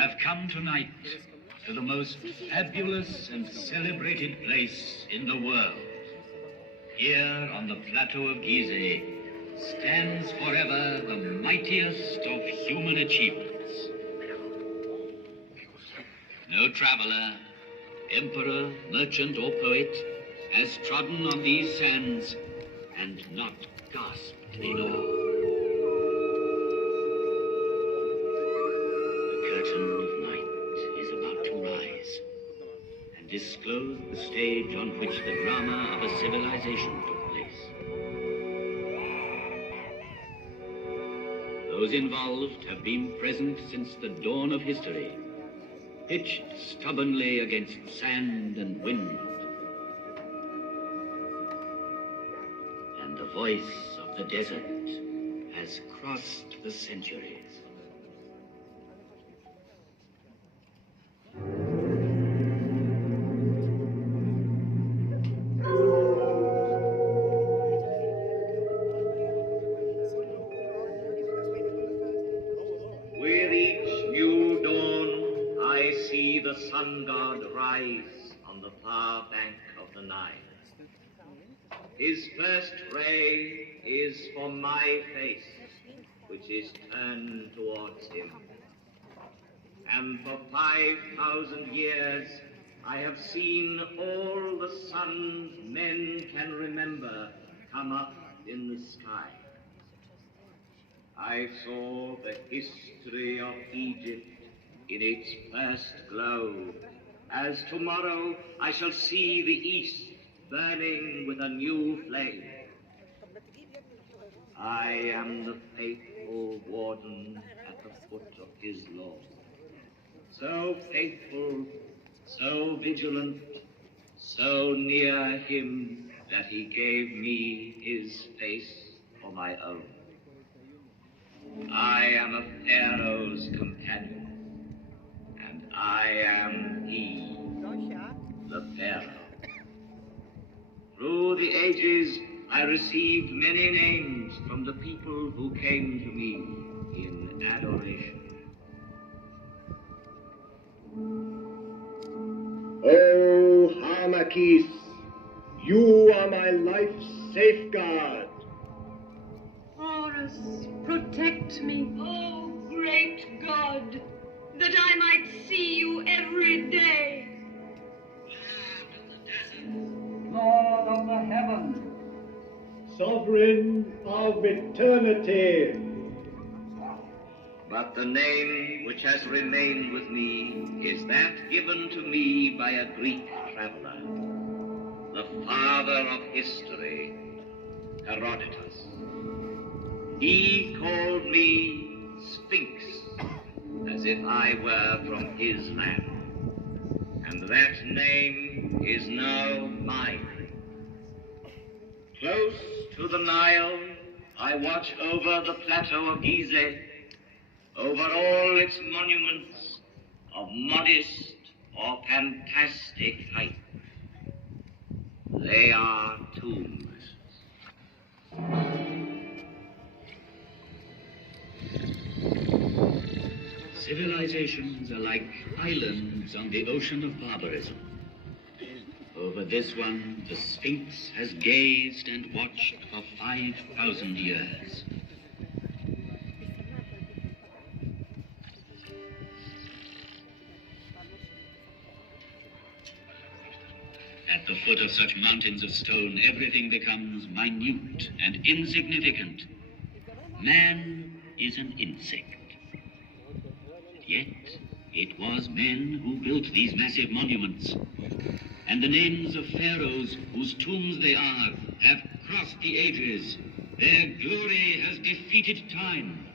have come tonight to the most fabulous and celebrated place in the world. Here on the plateau of Giza stands forever the mightiest of human achievements. No traveler, emperor, merchant, or poet has trodden on these sands and not gasped in awe. The curtain of night is about to rise and disclose the stage on which the drama of a civilization took place. Those involved have been present since the dawn of history, pitched stubbornly against sand and wind. And the voice of the desert has crossed the centuries. With each new dawn, I see the sun god rise on the far bank of the Nile. His first ray is for my face, which is turned towards him. And for 5,000 years, I have seen all the suns men can remember come up in the sky. I saw the history of Egypt in its first glow, as tomorrow I shall see the east burning with a new flame. I am the faithful warden at the foot of his law. So faithful, so vigilant, so near him that he gave me his face for my own. I am a pharaoh's companion, and I am he, the pharaoh. Through the ages, I received many names from the people who came to me in adoration. Oh, Harmakis, you are my life's safeguard. Horus, protect me. Oh, great God, that I might see you every day. Lord of the heavens, Sovereign of eternity. But the name which has remained with me is that given to me by a Greek traveler, the father of history, Herodotus. He called me Sphinx, as if I were from his land. And that name is now mine. Close to the Nile, I watch over the plateau of Giza, over all its monuments of modest or fantastic height. They are tombs. civilizations are like islands on the ocean of barbarism. Over this one, the Sphinx has gazed and watched for 5,000 years. At the foot of such mountains of stone, everything becomes minute and insignificant. Man is an insect. Yet, it was men who built these massive monuments. And the names of pharaohs whose tombs they are have crossed the ages. Their glory has defeated time.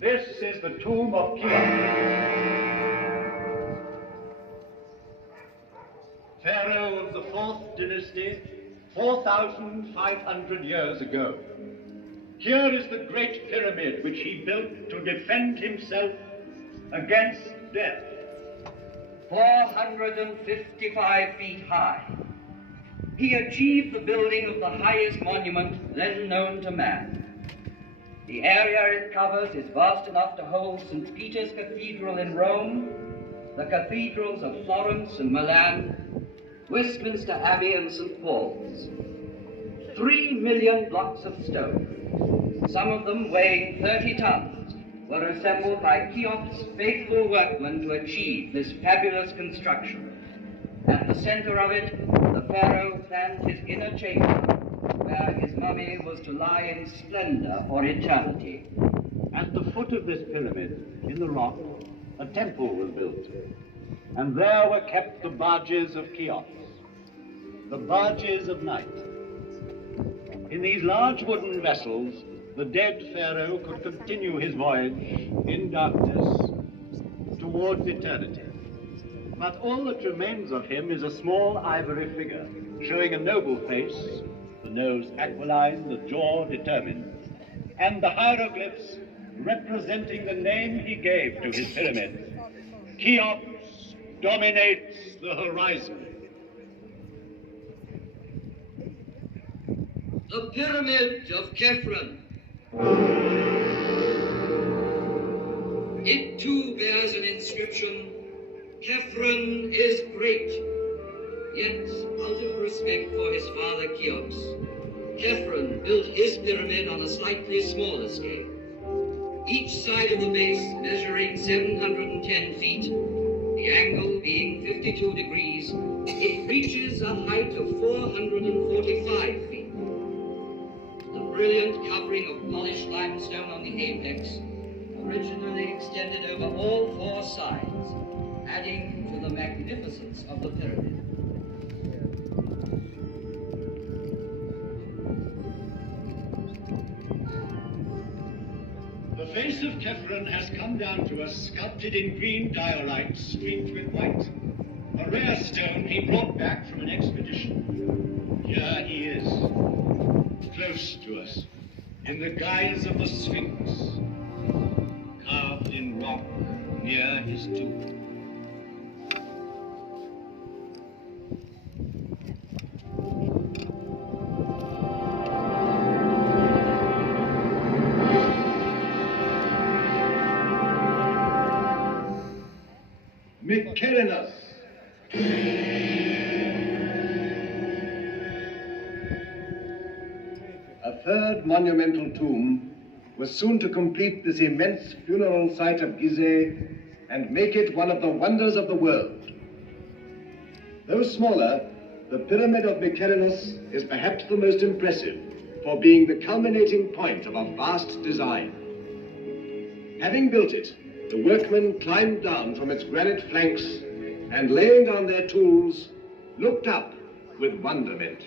This is the tomb of Giza. pharaoh of the 4th dynasty, 4,500 years ago. Here is the great pyramid which he built to defend himself against death. 455 feet high. He achieved the building of the highest monument then known to man. The area it covers is vast enough to hold St. Peter's Cathedral in Rome, the cathedrals of Florence and Milan, Westminster Abbey and St. Paul's. 3 million blocks of stone, some of them weighing 30 tons, were assembled by Cheops' faithful workmen to achieve this fabulous construction. At the center of it, the pharaoh planned his inner chamber, where his mummy was to lie in splendor for eternity. At the foot of this pyramid, in the rock, a temple was built, and there were kept the barges of Cheops, the barges of night. In these large wooden vessels, the dead pharaoh could continue his voyage in darkness towards eternity. But all that remains of him is a small ivory figure, showing a noble face, the nose aquiline, the jaw determined, and the hieroglyphs representing the name he gave to his pyramid. Cheops dominates the horizon. The Pyramid of Khephren. It too bears an inscription, Khephren is great. Yet, out of respect for his father Cheops, Khephren built his pyramid on a slightly smaller scale. Each side of the base measuring 710 feet, the angle being 52 degrees, it reaches a height of 445 feet. The brilliant covering of polished limestone on the apex originally extended over all 4 sides, adding to the magnificence of the pyramid. The face of Khephren has come down to us, sculpted in green diorite streaked with white. A rare stone he brought back from an expedition. Here he is, close to us, in the guise of the Sphinx, carved in rock near his tomb. Mykerinus. A third monumental tomb was soon to complete this immense funeral site of Giza and make it one of the wonders of the world. Though smaller, the Pyramid of Mykerinus is perhaps the most impressive for being the culminating point of a vast design. Having built it, the workmen climbed down from its granite flanks and, laying down their tools, looked up with wonderment.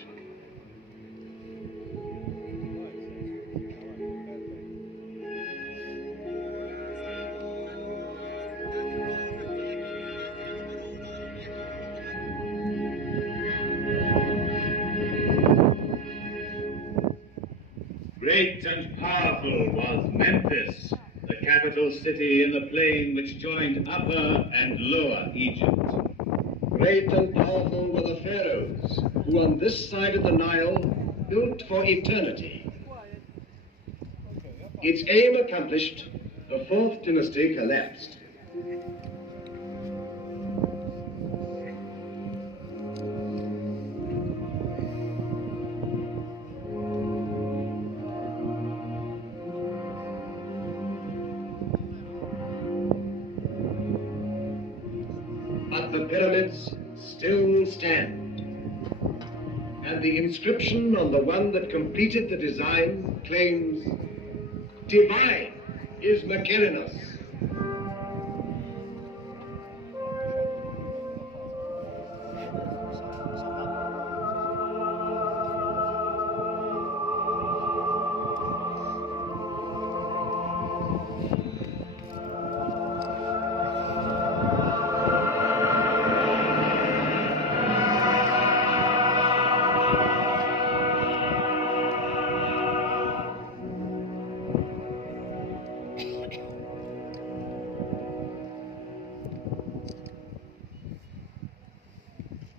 Great and powerful was Memphis, the capital city in the plain which joined Upper and Lower Egypt. Great and powerful were the pharaohs, who on this side of the Nile built for eternity. Its aim accomplished, the 4th dynasty collapsed. But the pyramids still stand. And the inscription on the one that completed the design claims, "Divine is Mykerinus."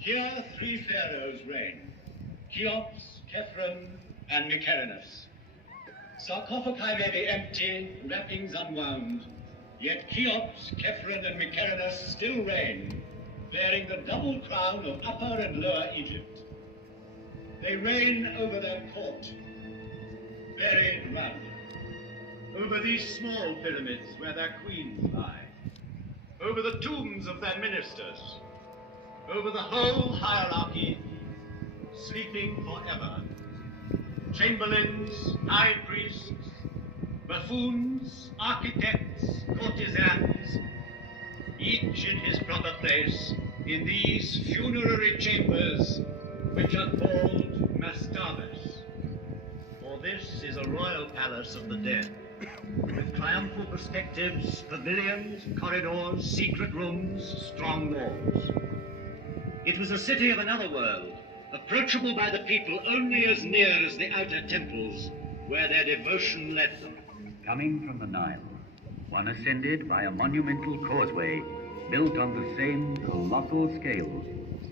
Here 3 pharaohs reign, Cheops, Khephren, and Mycerinus. Sarcophagi may be empty, wrappings unwound, yet Cheops, Khephren, and Mycerinus still reign, bearing the double crown of Upper and Lower Egypt. They reign over their court, buried run, over these small pyramids where their queens lie, over the tombs of their ministers, over the whole hierarchy, sleeping forever. Chamberlains, high priests, buffoons, architects, courtesans, each in his proper place in these funerary chambers, which are called mastabas. For this is a royal palace of the dead, with triumphal perspectives, pavilions, corridors, secret rooms, strong walls. It was a city of another world, approachable by the people only as near as the outer temples, where their devotion led them. Coming from the Nile, one ascended by a monumental causeway built on the same colossal scale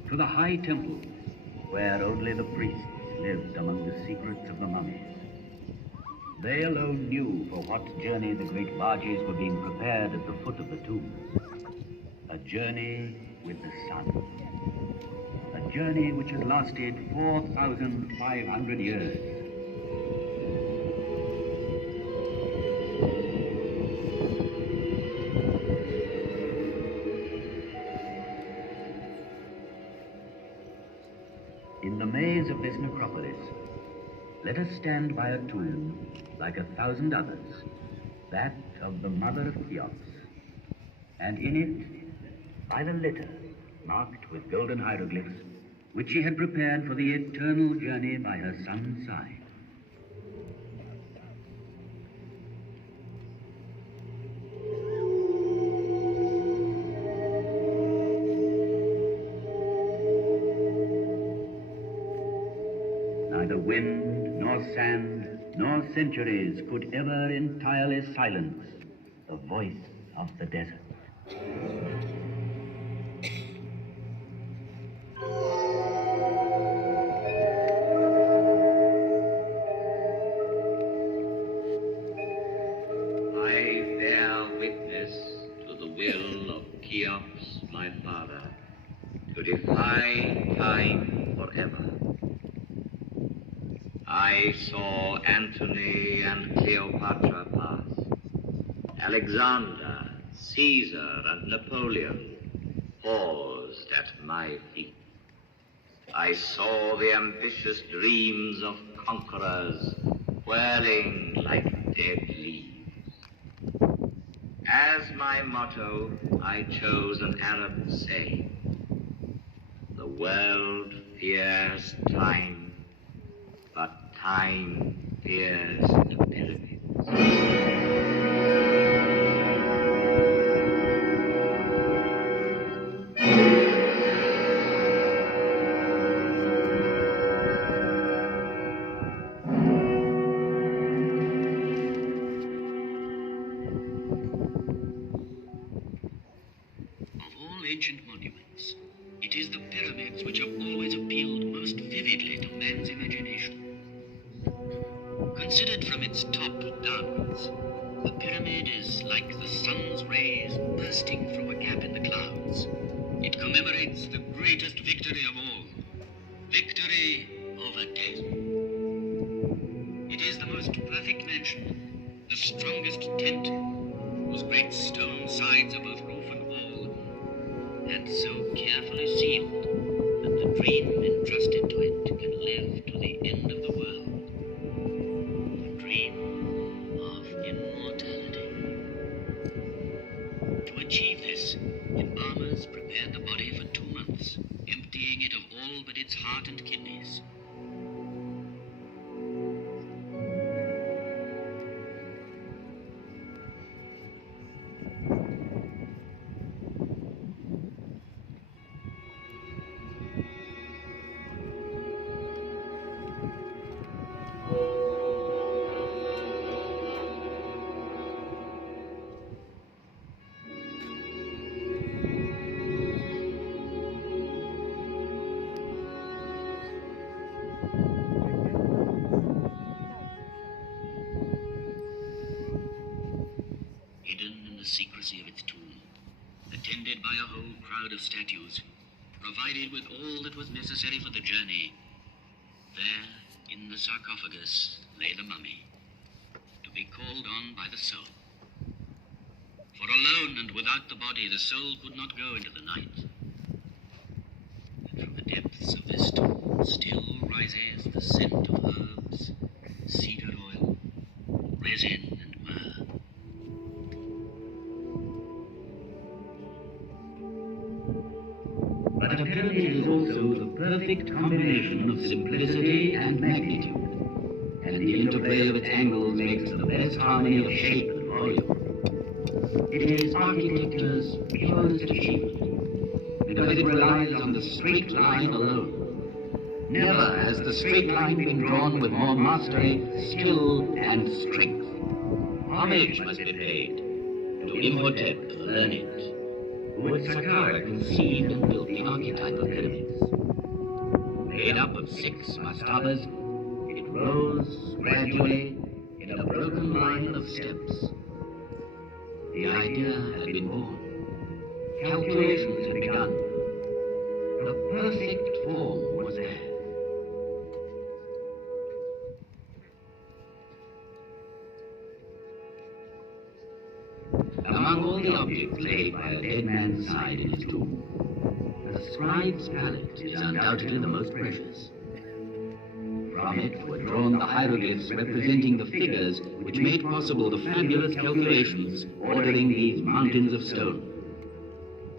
to the high temple, where only the priests lived among the secrets of the mummies. They alone knew for what journey the great barges were being prepared at the foot of the tombs. A journey with the sun. A journey which had lasted 4,500 years. In the maze of this necropolis, let us stand by a tomb like 1,000 others, that of the mother of Cheops, and in it, by the litter marked with golden hieroglyphs, which she had prepared for the eternal journey by her son's side. Neither wind, nor sand, nor centuries could ever entirely silence the voice of the desert. I bear witness to the will of Cheops, my father, to defy time forever. I saw Antony and Cleopatra pass, Alexander, Caesar, and Napoleon paused at my feet. I saw the ambitious dreams of conquerors whirling like dead leaves. As my motto, I chose an Arab saying: the world fears time, but time fears the pyramids. Ancient monuments, it is the pyramids which have always appealed most vividly to man's imagination. Considered from its top downwards, the pyramid is like the sun's rays bursting through a gap in the clouds. It commemorates the greatest victory of all, victory over death. It is the most perfect mansion, the strongest tent, whose great stone sides are both roof and wall, and so carefully sealed that the dream entrusted to it can live to the end of the world. The dream of immortality. To achieve this, embalmers prepared the body for 2 months, emptying it of all but its heart and kidneys. of statues, provided with all that was necessary for the journey. There, in the sarcophagus, lay the mummy, to be called on by the soul. For alone and without the body, the soul could not go into the night. And from the depths of this tomb still rises the scent of herbs, cedar oil, resin, and myrrh. But a pyramid is also the perfect combination of simplicity and magnitude, and the interplay of its angles makes the best harmony of shape and volume. It is architecture's purest achievement, because it relies on the straight line alone. Never has the straight line been drawn with more mastery, skill, and strength. Homage must be paid to Imhotep the Learned, who with Saqqara conceived and built the archetype of pyramids. Made up of 6 mastabas, it rose gradually in a broken line of steps. The idea had been born. Calculations had begun. The perfect form was there. Among all the objects laid by a dead man's side in his tomb, the scribe's palette is undoubtedly the most precious. From it were drawn the hieroglyphs representing the figures which made possible the fabulous calculations ordering these mountains of stone.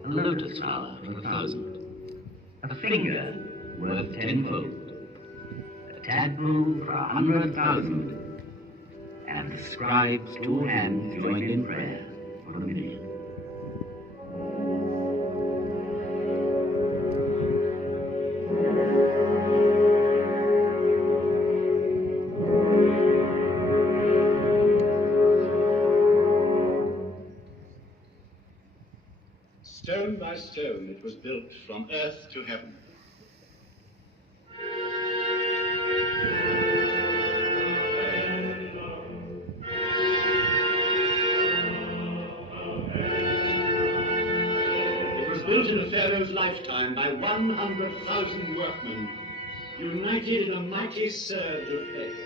A lotus flower for 1,000, a finger worth 10-fold, a tadpole for 100,000, and the scribe's 2 hands joined in prayer for 1,000,000. Stone by stone, it was built from earth to heaven. It was built in a pharaoh's lifetime by 100,000 workmen, united in a mighty surge of faith.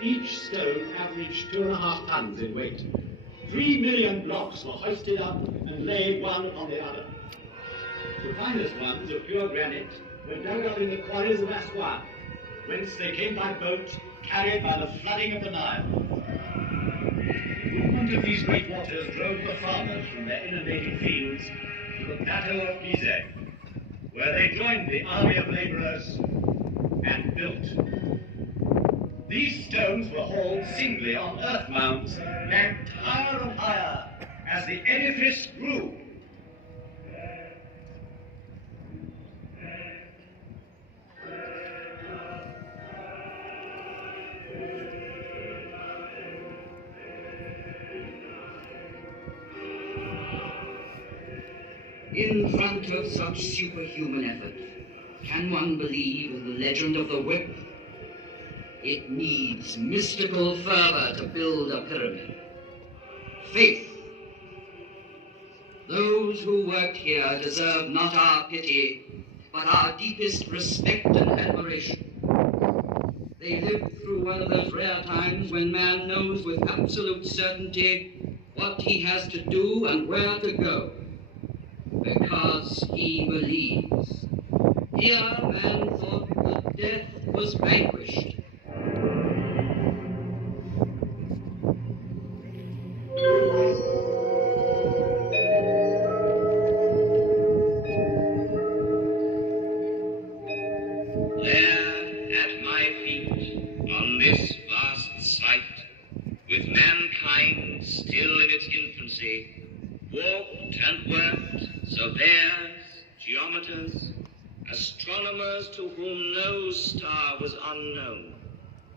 Each stone averaged 2.5 tons in weight. 3 million blocks were hoisted up and laid one upon the other. The finest ones of pure granite were dug up in the quarries of Aswan, whence they came by boat, carried by the flooding of the Nile. The movement of these great waters drove the farmers from their inundated fields to the plateau of Giza, where they joined the army of laborers and built. These stones were hauled singly on earth mounds, banked higher and higher as the edifice grew. In front of such superhuman effort, can one believe in the legend of the whip? It needs mystical fervor to build a pyramid. Faith. Those who worked here deserve not our pity, but our deepest respect and admiration. They lived through one of those rare times when man knows with absolute certainty what he has to do and where to go, because he believes. Here man thought that death was vanquished. Walked and worked surveyors, geometers, astronomers to whom no star was unknown,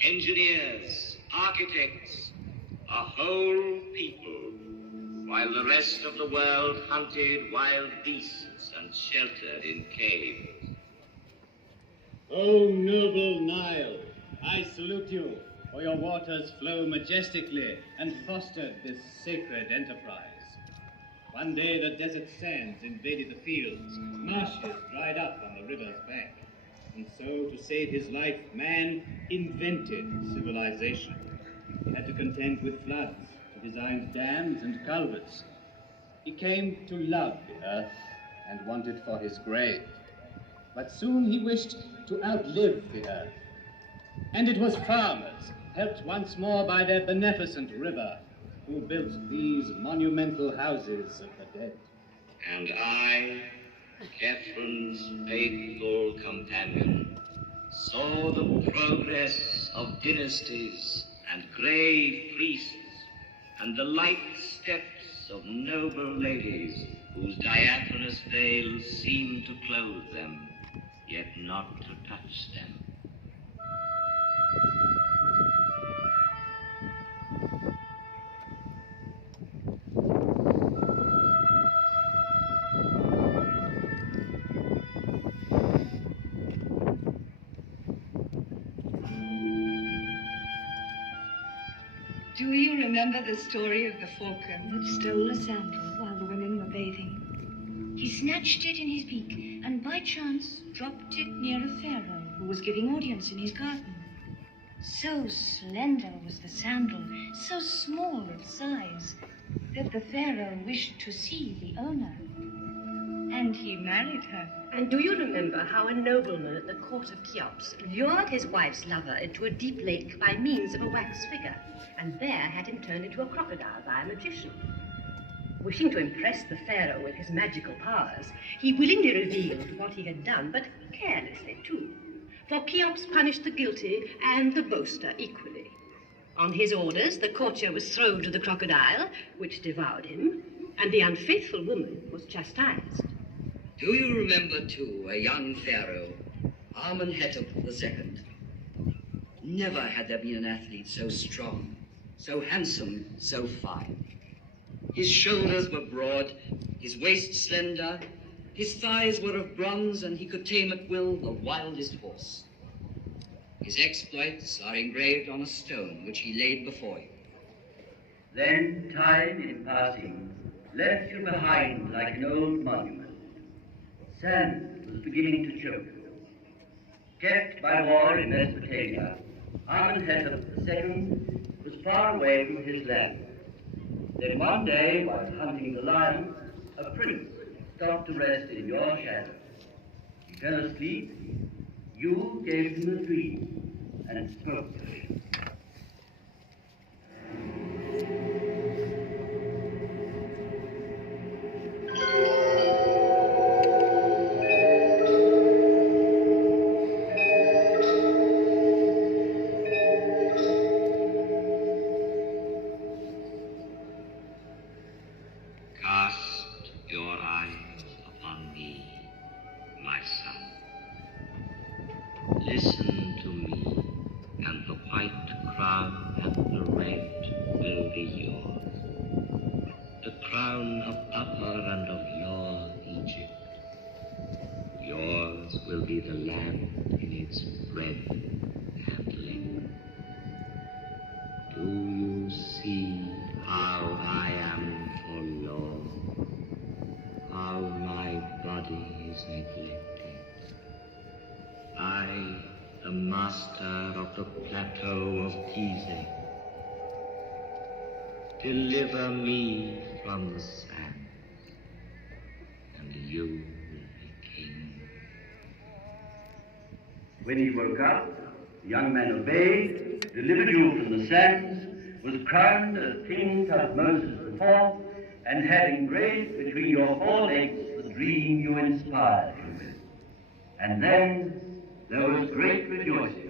engineers, architects, a whole people, while the rest of the world hunted wild beasts and sheltered in caves. O noble Nile, I salute you, for your waters flow majestically and fostered this sacred enterprise. One day the desert sands invaded the fields, marshes dried up on the river's bank. And so, to save his life, man invented civilization. He had to contend with floods, he designed dams and culverts. He came to love the earth and wanted for his grave. But soon he wished to outlive the earth. And it was farmers, helped once more by their beneficent river, who built these monumental houses of the dead. And I, Catherine's faithful companion, saw the progress of dynasties and grave priests, and the light steps of noble ladies whose diaphanous veils seemed to clothe them, yet not to touch them. Do you remember the story of the falcon that stole a sandal while the women were bathing? He snatched it in his beak and by chance dropped it near a pharaoh who was giving audience in his garden. So slender was the sandal, so small of size, that the pharaoh wished to see the owner. And he married her. And do you remember how a nobleman at the court of Cheops lured his wife's lover into a deep lake by means of a wax figure, and there had him turned into a crocodile by a magician? Wishing to impress the pharaoh with his magical powers, he willingly revealed what he had done, but carelessly too. For Cheops punished the guilty and the boaster equally. On his orders, the courtier was thrown to the crocodile, which devoured him, and the unfaithful woman was chastised. Do you remember, too, a young pharaoh, Amenhotep II? Never had there been an athlete so strong, so handsome, so fine. His shoulders were broad, his waist slender, his thighs were of bronze, and he could tame at will the wildest horse. His exploits are engraved on a stone which he laid before you. Then time in passing left you behind like an old monument. Sand was beginning to choke. Kept by war in Mesopotamia, Amenhotep II was far away from his land. Then one day, while hunting the lion, a prince stopped to rest in your shadow. He fell asleep. You gave him a dream and spoke to him. Cast your eyes upon me, my son. Listen to me, and the white crown and the red will be yours. The crown of Upper and of Lower Egypt. Yours will be the land in its breadth and length. Do you see how I am forlorn? How my body is neglected? I, the master of the plateau of Giza. Deliver me from the sand, and you will be king. When he woke up, the young man obeyed, delivered you from the sands, was crowned as king of Moses IV, and had engraved between your forelegs the dream you inspired him with. And then there was great rejoicing.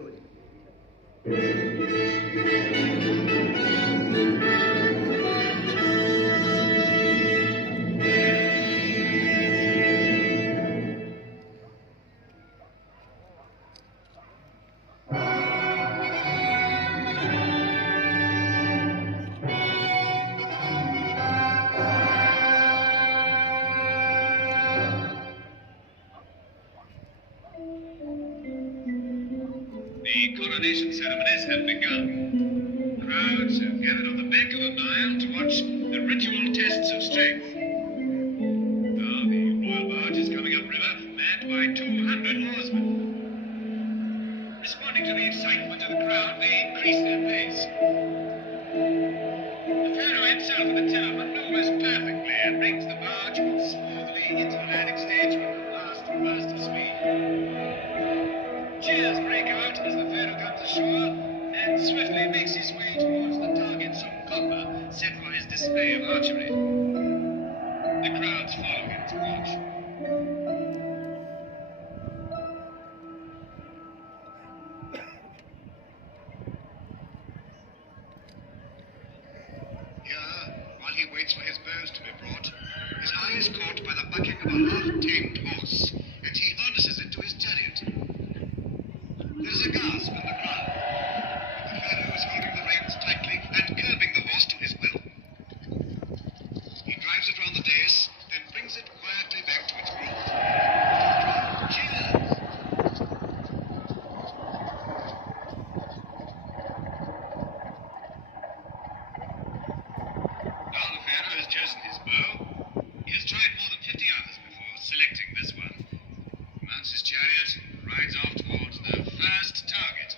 The coronation ceremonies have begun. Crowds have gathered on the bank of the Nile to watch the ritual tests of strength. fellow oarsmen. Responding to the excitement of the crowd, they increase their pace. The Pharaoh himself at the tiller maneuvers perfectly and brings the barge smoothly into the landing stage with the last burst of speed. Cheers break out as the Pharaoh comes ashore and swiftly makes his way towards the targets of copper set for his display of archery. The crowds follow him to watch. Here, while he waits for his bows to be brought, his eye is caught by the bucking of a half-tamed horse, and he harnesses it to his chariot. There is a gasp in the crowd. The Pharaoh is holding the reins tightly and curbing the horse to his will. He drives it round the dais, then brings it quietly back to its groove. Cheers! Now the Pharaoh has chosen his bow. He has tried more than 50 others before selecting this one. Mounts his chariot, rides off towards the first target.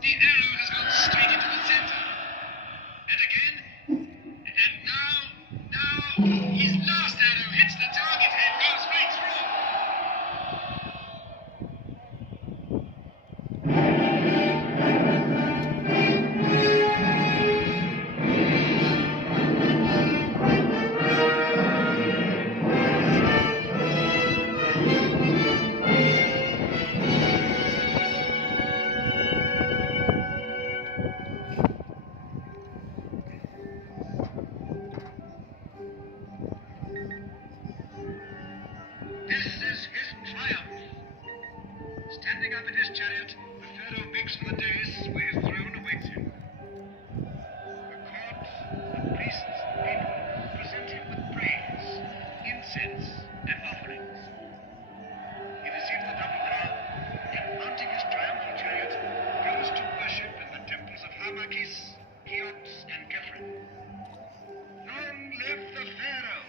The arrow has gone straight into the center. And again. And now, his last arrow hits the target and goes right through. This is his triumph. Standing up in his chariot, the Pharaoh makes for the dais where his throne awaits him. The court, the priests, the people present him with praise, incense, and offerings. He receives the double crown and, mounting his triumphal chariot, goes to worship in the temples of Harmakis, Cheops, and Kefren. Long live the Pharaoh!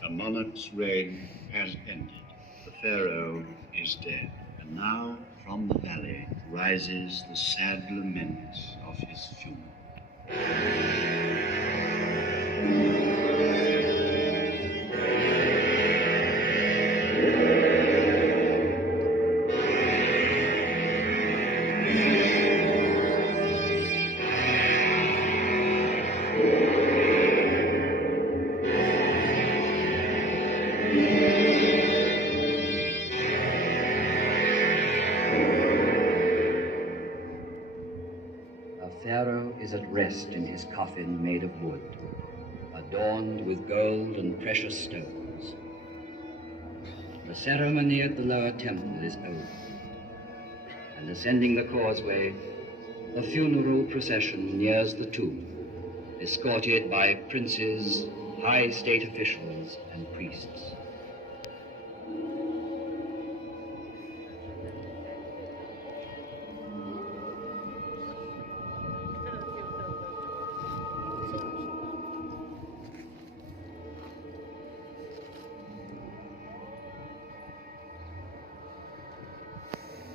The monarch's reign has ended. The Pharaoh is dead. And now, from the valley, rises the sad lament of his funeral. The Pharaoh is at rest in his coffin made of wood, adorned with gold and precious stones. The ceremony at the lower temple is over, and ascending the causeway, the funeral procession nears the tomb, escorted by princes, high state officials, and priests.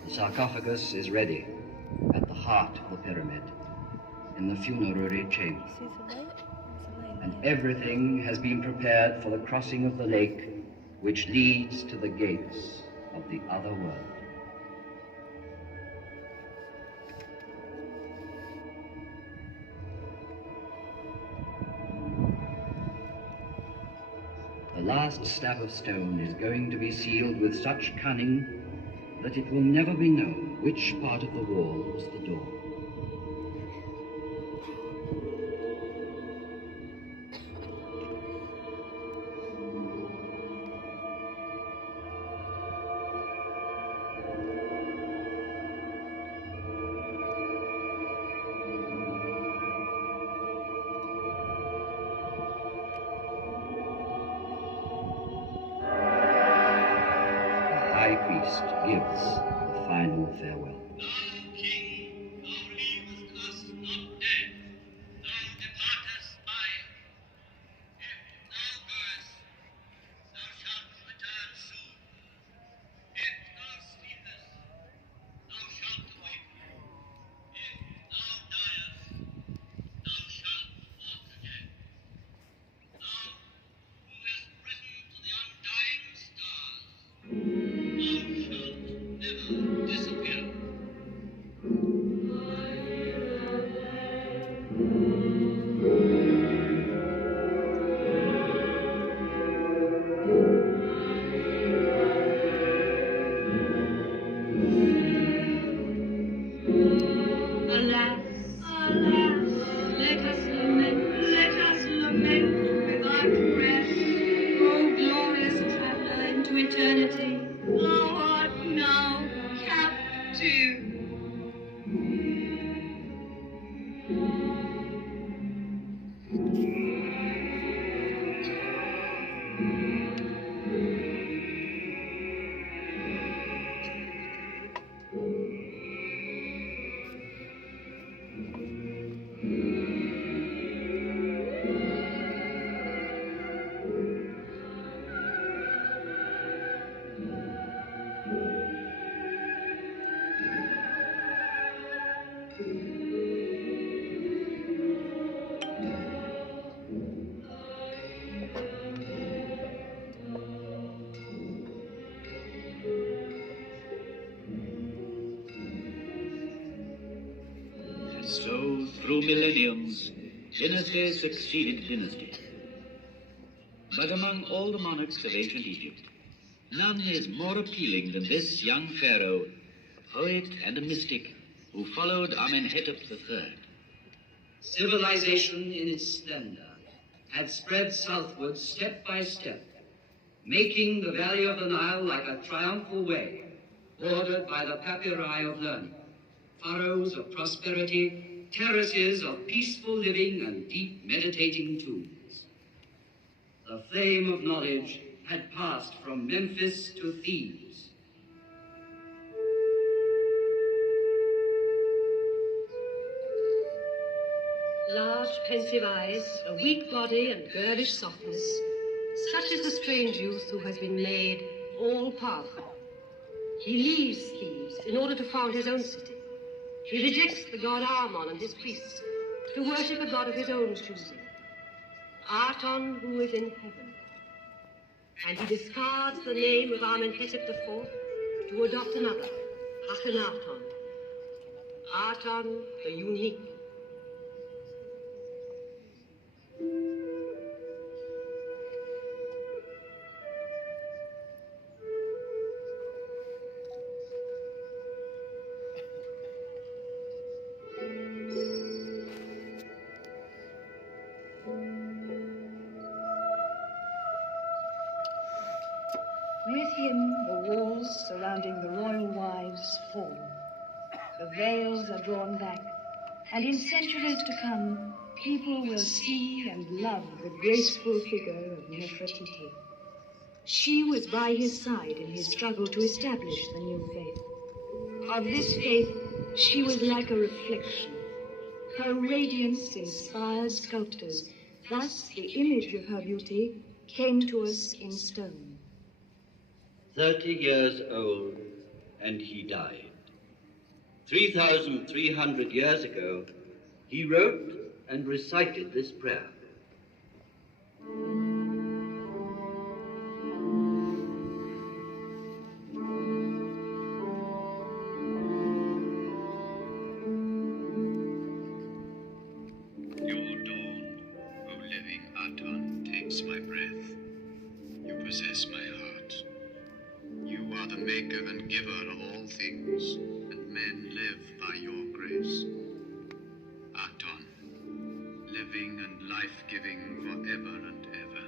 The sarcophagus is ready at the heart of the pyramid, in the funerary chamber. And everything has been prepared for the crossing of the lake, which leads to the gates of the other world. The last slab of stone is going to be sealed with such cunning that it will never be known which part of the wall was the door. priest gives the final farewell. Thou, King, thou leavest us not dead, thou departest by. If thou goest, thou shalt return soon. If thou sleepest, thou shalt awake. If thou diest, thou shalt walk again. Thou who hast risen to the undying stars, thou shalt never disappear. Alas, alas, let us lament without rest. O glorious traveler into eternity, thou art now captive. So, through millenniums, dynasty succeeded dynasty. But among all the monarchs of ancient Egypt, none is more appealing than this young pharaoh, a poet and a mystic, who followed Amenhotep III. Civilization in its splendor had spread southward step by step, making the valley of the Nile like a triumphal way, bordered by the papyri of learning, furrows of prosperity, terraces of peaceful living, and deep meditating tombs. The flame of knowledge had passed from Memphis to Thebes. Large, pensive eyes, a weak body, and girlish softness. Such is the strange youth who has been made all-powerful. He leaves Thebes in order to found his own city. He rejects the god Amon and his priests to worship a god of his own choosing, Aton, who is in heaven. And he discards the name of Amenhotep IV to adopt another, Akhenaton. Aton, the unique. With him, the walls surrounding the royal wives fall. The veils are drawn back, and in centuries to come, people will see and love the graceful figure of Nefertiti. She was by his side in his struggle to establish the new faith. Of this faith, she was like a reflection. Her radiance inspired sculptors. Thus, the image of her beauty came to us in stone. 30 years old, and he died. 3,300 years ago, he wrote and recited this prayer. Your dawn, O living Aton, takes my breath. You possess my heart. You are the maker and giver of all things, and men live by your grace. Aton, living and life-giving forever and ever.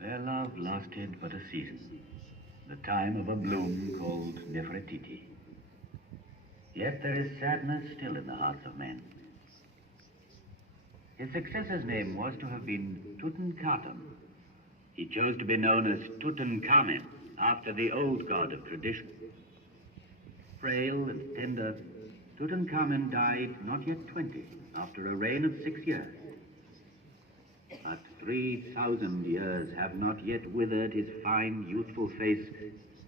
Their love lasted but a season, the time of a bloom called Nefertiti. Yet there is sadness still in the hearts of men. His successor's name was to have been Tutankhaten. He chose to be known as Tutankhamen, after the old god of tradition. Frail and tender, Tutankhamen died not yet 20, after a reign of 6 years. But 3,000 years have not yet withered his fine, youthful face,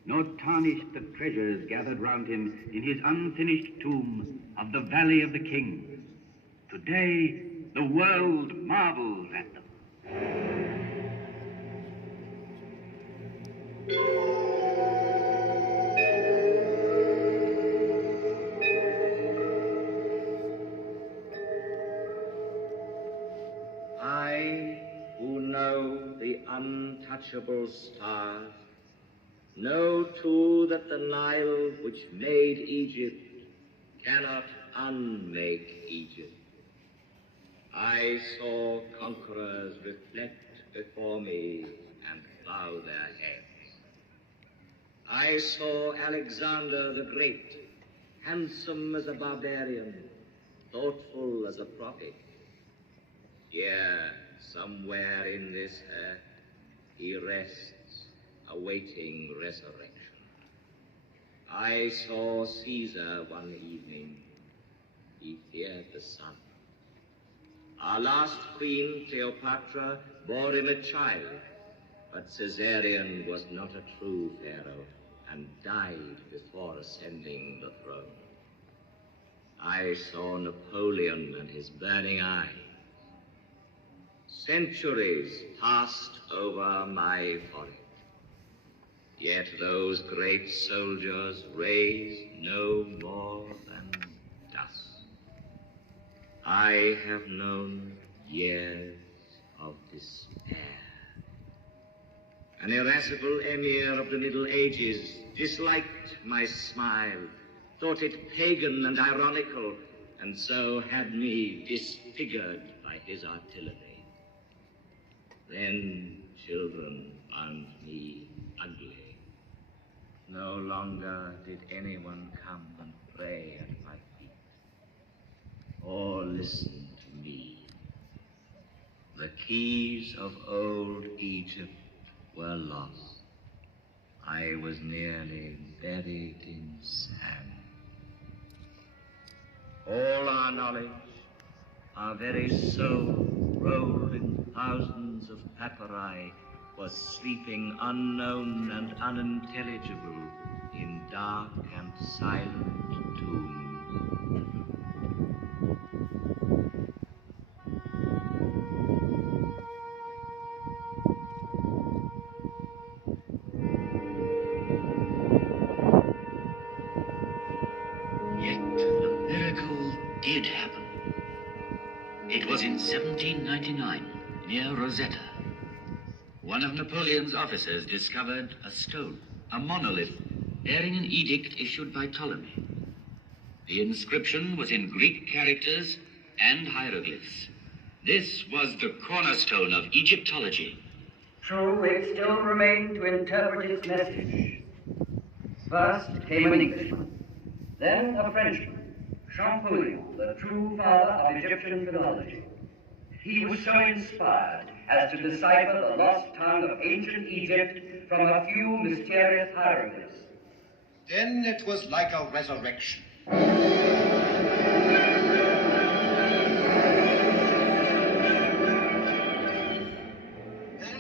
nor tarnished the treasures gathered round him in his unfinished tomb of the Valley of the Kings. Today, the world marvels at them. I, who know the untouchable stars, know too that the Nile which made Egypt cannot unmake Egypt. I saw conquerors reflect before me and bow their heads. I saw Alexander the Great, handsome as a barbarian, thoughtful as a prophet. Here, somewhere in this earth, he rests, awaiting resurrection. I saw Caesar one evening. He feared the sun. Our last queen, Cleopatra, bore him a child, but Caesarion was not a true pharaoh and died before ascending the throne. I saw Napoleon and his burning eye. Centuries passed over my forehead, yet those great soldiers raised no more than dust. I have known years of despair. An irascible emir of the Middle Ages disliked my smile, thought it pagan and ironical, and so had me disfigured by his artillery. Then children found me ugly. No longer did anyone come and pray at my feet or listen to me. The keys of old Egypt were lost. I was nearly buried in sand. All our knowledge, our very soul, rolled in thousands of papyri, was sleeping unknown and unintelligible in dark and silent tombs. Yet the miracle did happen. It was in 1799, near Rosetta. One of Napoleon's officers discovered a stone, a monolith, bearing an edict issued by Ptolemy. The inscription was in Greek characters and hieroglyphs. This was the cornerstone of Egyptology. True, it still remained to interpret its message. First came an Englishman, then a Frenchman, Champollion, the true father of Egyptian philology. He was so inspired as to decipher the lost tongue of ancient Egypt from a few mysterious hieroglyphs. Then it was like a resurrection. All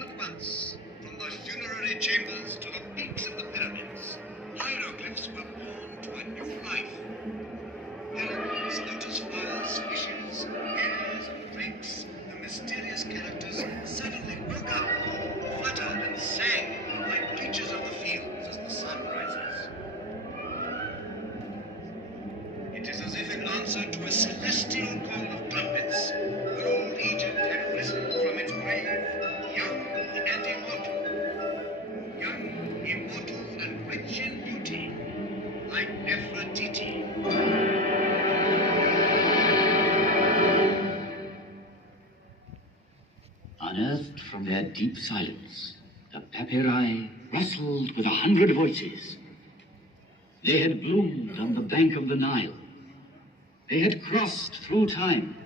at once, from the funerary chambers to the peaks of the pyramids, hieroglyphs were born to a new life. Elephants, lotus flowers, fishes, hares, and drakes, the mysterious characters suddenly woke up, fluttered and sang like creatures of the fields as the sun rises. It is as if in answer to a celestial call of trumpets, old Egypt had risen from its grave, young and immortal. Young, immortal, and rich in beauty, like Nefertiti. Unearthed from their deep silence, the papyri rustled with 100 voices. They had bloomed on the bank of the Nile. They had crossed through time.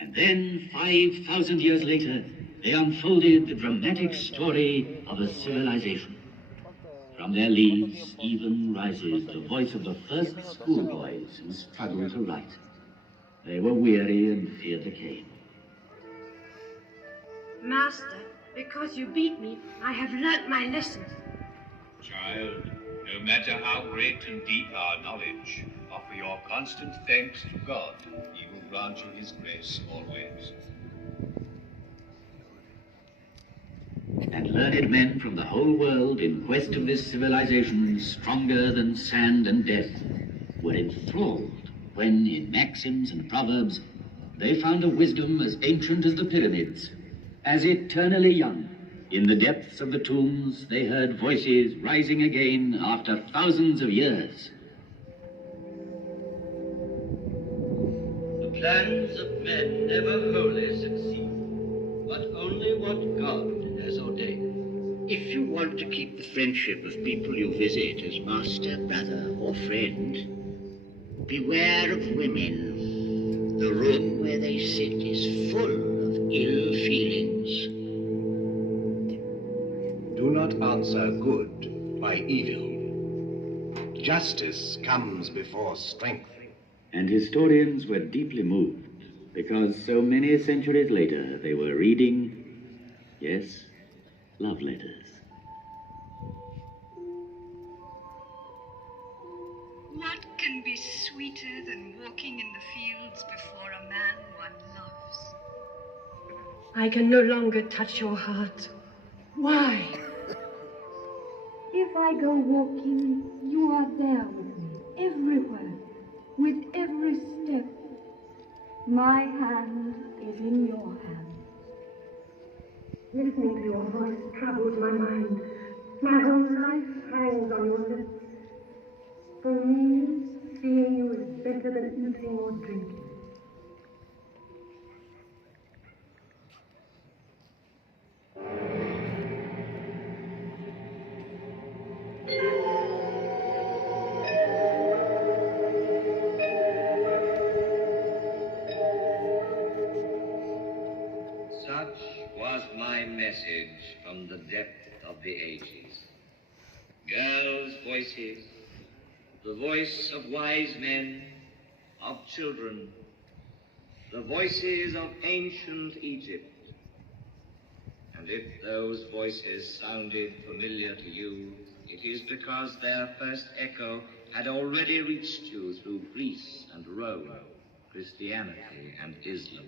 And then, 5,000 years later, they unfolded the dramatic story of a civilization. From their leaves even rises the voice of the first schoolboys who struggled to write. They were weary and feared the cane. Master, because you beat me, I have learnt my lesson. Child, no matter how great and deep our knowledge, offer your constant thanks to God. He will grant you his grace always. And learned men from the whole world in quest of this civilization stronger than sand and death were enthralled when, in maxims and proverbs, they found a wisdom as ancient as the pyramids, as eternally young. In the depths of the tombs, they heard voices rising again after thousands of years. The plans of men never wholly succeed, but only what God has ordained. If you want to keep the friendship of people you visit as master, brother, or friend, beware of women. The room where they sit is full of ill feelings. Do not answer good by evil. Justice comes before strength. And historians were deeply moved, because so many centuries later they were reading, yes, love letters. What can be sweeter than walking in the fields before a man one loves? I can no longer touch your heart. Why? If I go walking, you are there with me, everywhere, with every step. My hand is in your hand. Listening to your voice troubles my mind. My whole life hangs on your lips. For me, seeing you is better than eating or drinking. Such was my message from the depth of the ages. Girls' voices, the voice of wise men, of children, the voices of ancient Egypt. And if those voices sounded familiar to you, it is because their first echo had already reached you through Greece and Rome, Christianity and Islam.